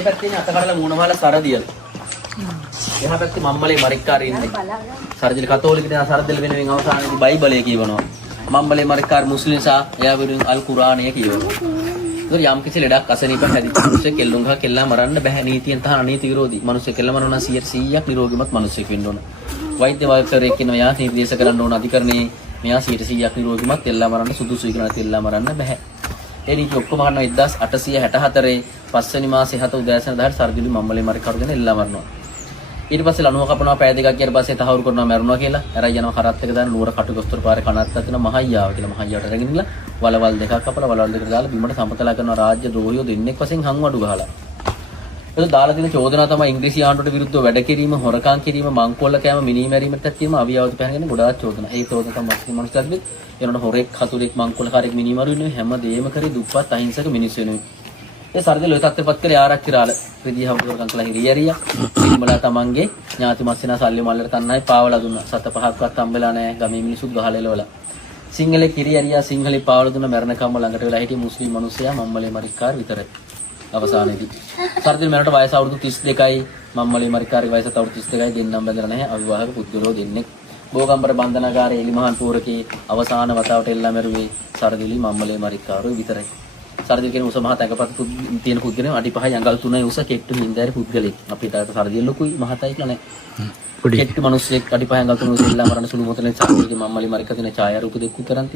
මේ පැත්තේ අත කඩලා මූණ වහලා සරදියල. එහා පැත්තේ මම්මලේ මරික්කාරී ඉන්නේ. සරදියල කතෝලික දෙනා සරදියල වෙනුවෙන් අවසානයේදී බයිබලය කියවනවා. මම්මලේ මරික්කාර මුස්ලිම්සා එයා වෙනුවෙන් අල් කුරානය කියවනවා. ඒක යම් කිසි ලෙඩක් අසනීප හැදිච්ච මිනිස්සෙක් කෙල්ලුම් ගහ කෙල්ලා මරන්න බෑ. නීතියෙන් තහ අනීති විරෝධී. මිනිස්සෙක් කෙල්ල මරනවා නම් 100%ක් නිරෝගීමත් මිනිස්සෙක් වෙන්න ඕන. වෛද්‍ය වෛද්‍යවරයෙක් ඉන්නවා යා නිර්දේශ කරන්න ඕන අධිකරණයේ මෙයා 100%ක් නිරෝගීමත් එල්ලා මරන්න සුදුසුයි කියලා එල්ලා මරන්න බෑ. ඒ නීති ඔක්කොම ගන්නවා 1864 පස්වෙනි මාසේ 7 උදෑසන 10 සර්දිලි මම්මලේ මරික්කාරගෙන එල්ලා මරනවා. ඊට පස්සේ ලණුව කපනවා පය දෙකක් ගියාට පස්සේ තහවුරු කරනවා මැරුණා කියලා. අරයි යනවා කරත් එක දාන නුවර කටුගස්තර පාරේ කනත් අතන මහයියාව කියලා මහයියාවට අරගෙන ඉන්නලා වලවල් දෙකක් කපලා වලවල් දෙකට දාලා බිමට සමතලා කරනවා රාජ්‍ය ද්‍රෝහියෝ දෙන්නෙක් වශයෙන් හංවඩු ගහලා. ඒක දාලා තියෙන චෝදනා තමයි ඉංග්‍රීසි ආණ්ඩුවට විරුද්ධව වැඩ කිරීම, හොරකම් කිරීම, මංකොල්ල කෑම, මිනිමැරීමට තියෙන අවියවද පැනගෙන ගොඩාක් චෝදනා. ඒ චෝදනා තමයි මුස්ලිම් මිනිස්සුන්ගේ එනකොට හොරෙක්, හතුරෙක්, මංකොල්ලකාරයෙක්, මිනිමරු වෙනුවෙන් හැම දෙයක්ම කරේ දුප්පත් අහිංසක මිනිස්සු වෙනුවෙන්. ඒ සර්දිල ඔය තත්ත්වපත් කරේ ආරක්ෂිරාල ප්‍රදී හවුකරකම් කළා හිරියරියා. ඉම්මලා තමන්ගේ ඥාති මස්සිනා සල්ලි මල්ලට තන්නයි පාවලා දුන්නා. සත පහක්වත් හම්බෙලා නැහැ. ගමේ මිනිසුත් ගහලා එලවලා. සිංහලේ හිරියරියා සිංහලේ පාවලා දුන්න මරණකම්ම ළඟට වෙලා හිටිය මුස්ලිම් මිනිස්සයා මම්මලේ මරික්කාර විතරයි. අවසානයේදී සර්දිල් මරණට වයස අවුරුදු 32යි මම්මලේ මරික්කාරගේ වයස අවුරුදු 32යි දෙන්නම් බැඳලා නැහැ අවිවාහක පුද්ගලයෝ දෙන්නෙක් බෝගම්බර බන්ධනාගාරයේ එලිමහන් පූරකේ අවසාන වතාවට එල්ලා මැරුවේ සර්දිලි මම්මලේ මරික්කාරෝ විතරයි. සර්දිල් කියන උස මහත එකපත් තියෙන පුද්ගලයෝ අඩි 5යි අඟල් 3යි උස කෙට්ටු හින්දාරි පුද්ගලෙක්. අපිට අර සර්දිල් ලොකුයි මහතයි කියලා නෑ. කෙට්ටු මිනිස්සෙක් අඩි 5 අඟල් 3 උස එල්ලා මරණ සුළු මොතලෙන් සර්දිල්ගේ මම්මලේ මරික්කාර දින ඡායාරූප දෙකක් කරන්